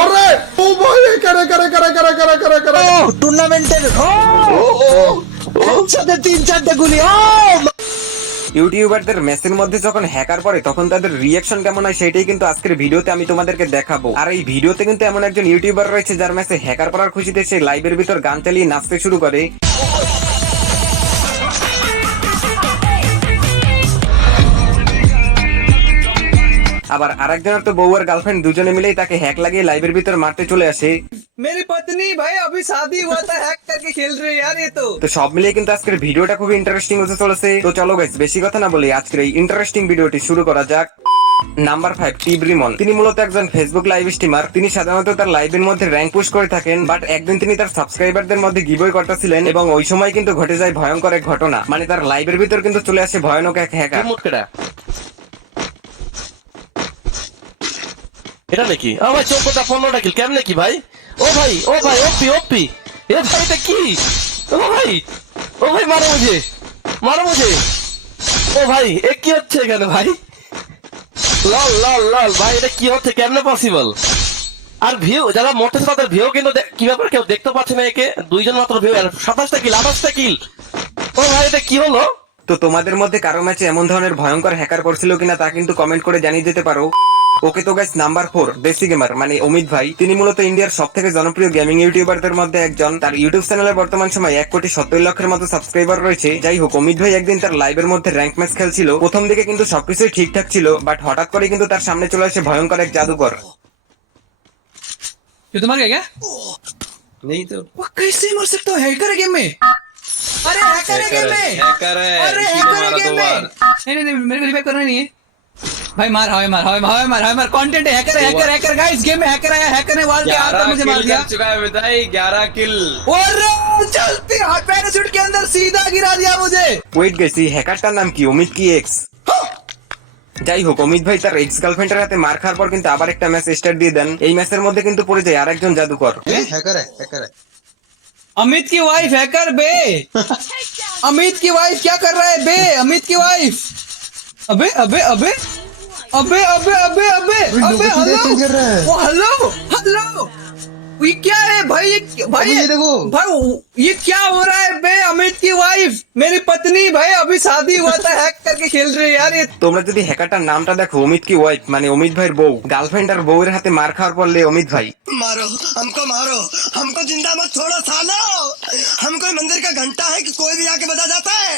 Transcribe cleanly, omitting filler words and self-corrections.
ওরে ও ভাই করে করে করে করে করে করে করে টুর্নামেন্টের একসাথে 3-4টা গুলি। ইউটিউবারদের ম্যাচের মধ্যে যখন হ্যাকার পড়ে তখন তাদের রিয়াকশন কেমন হয় সেটাই কিন্তু আজকের ভিডিওতে আমি তোমাদেরকে দেখাবো। আর এই ভিডিওতে কিন্তু এমন একজন ইউটিউবার রয়েছে যার ম্যাচে হ্যাকার পড়ার খুশিতে সে লাইভের ভিতর গান চালিয়ে নাচতে শুরু করে। আবার আরেকজনের তো বউ আর গার্লফ্রেন্ড দুজনে মিলেই তাকে হ্যাক লাগিয়ে লাইভের ভিতর মারতে চলে আসে। मेरी पत्नी भाई अभी शादी हुआ था हैक करके खेल रही है यार ये तो। তো সব মিলিয়ে কিন্তু আজকের ভিডিওটা খুবই ইন্টারেস্টিং হতে চলেছে। তো চলো গাইস বেশি কথা না বলে আজকের এই ইন্টারেস্টিং ভিডিওটি শুরু করা যাক। নাম্বার 5, টিব্রিমন। তিনি মূলত একজন ফেসবুক লাইভ স্ট্রিমার। তিনি সাধারণত তার লাইভের মধ্যে র্যাঙ্ক পুশ করে থাকেন, বাট একদিন তিনি তার সাবস্ক্রাইবারদের মধ্যে গিভওয়ে করতেছিলেন এবং ওই সময় কিন্তু ঘটে যায় ভয়ঙ্কর এক ঘটনা। মানে তার লাইভের ভিতর কিন্তু চলে আসে ভয়ানক এক হ্যাকার। এটা নাকি আমার 14টা কিল কেমনে কি ভাই? ও ভাই ওপি এ ভাই এটা কি? ও ভাই মারো মুঝে ও ভাই এ কি হচ্ছে এখানে ভাই? লল ভাই এটা কি হচ্ছে, কেমনে পসিবল? আর ভিউ যারা মরতেছে তাদের ভিউ কিন্তু কি ব্যাপার কেউ দেখতে পাচ্ছে না একে? দুইজন মাত্র ভিউ, 27টা কিল 28টা কিল। ও ভাই এটা কি হলো? তো তোমাদের মধ্যে কারো ম্যাচে এমন ধরনের ভয়ঙ্কর হ্যাকার করছিল কিনা তা কিন্তু কমেন্ট করে জানিয়ে দিতে পারো। ওকে তো গাইস নাম্বার 4, দেশি গেমার মানে অমিত ভাই। তিনি মূলত ইন্ডিয়ার সব থেকে জনপ্রিয় গেমিং ইউটিউবারদের মধ্যে একজন। তার ইউটিউব চ্যানেলে বর্তমান সময় 1,70,00,000-এর মতো সাবস্ক্রাইবার রয়েছে। যাই হোক, অমিত ভাই একদিন তার লাইভের মধ্যে র্যাঙ্ক ম্যাচ খেলছিল। প্রথম দিকে কিন্তু সবকিছুই ঠিকঠাক ছিল, বাট হঠাৎ করে কিন্তু তার সামনে চলে আসে ভয়ঙ্কর এক জাদুকর। ये तो मर गया क्या? नहीं तो वो कैसे मर सकता है? हैकर है गेम में। अरे हैकर है गेम में। हैकर है अरे हैकर है गेम में। नहीं मेरे को रिवाइव करना नहीं है भाई। मार कंटेंट है। हैकर गाइस गेम में हैकर आया। हैकर ने वाल के हाथ मुझे मार दिया। चुका है बताई 11 किल। और चलते हाथ पैराशूट के अंदर सीधा गिरा दिया मुझे। ওয়েট গাইস, এই হ্যাকারটার নাম কি? অমিত কি এক্স? যাই হোক, অমিত ভাই তার এক্স গার্লফ্রেন্ডের হাতে মার খাওয়ার পর কিন্তু আবার একটা ম্যাচ স্টার্ট দিয়ে দেন। এই ম্যাচের মধ্যে কিন্তু পড়ে যায় আরেকজন জাদুকর। हैकर है अमित की वाइफ हैकर बे। अमित की वाइफ क्या कर रहा है बे? अमित की वाइफ अबे हेलो ये क्या है भाई? ये देखो भाई ये क्या हो रहा है बे? अमित की वाइफ मेरी पत्नी भाई अभी शादी हुआ था हैक करके खेल रही है यार ये। তোমরা যদি হ্যাকারটার নামটা দেখো, অমিত কি ওয়াইফ মানে অমিত ভাইয়ের বউ। গার্লফ্রেন্ড আর বউয়ের হাতে মার খাওয়ার পরলে অমিত ভাই मारो हमको जिंदा मत छोड़ो सालो। हम कोई मंदिर का घंटा है कि कोई भी आके बजा जाता है।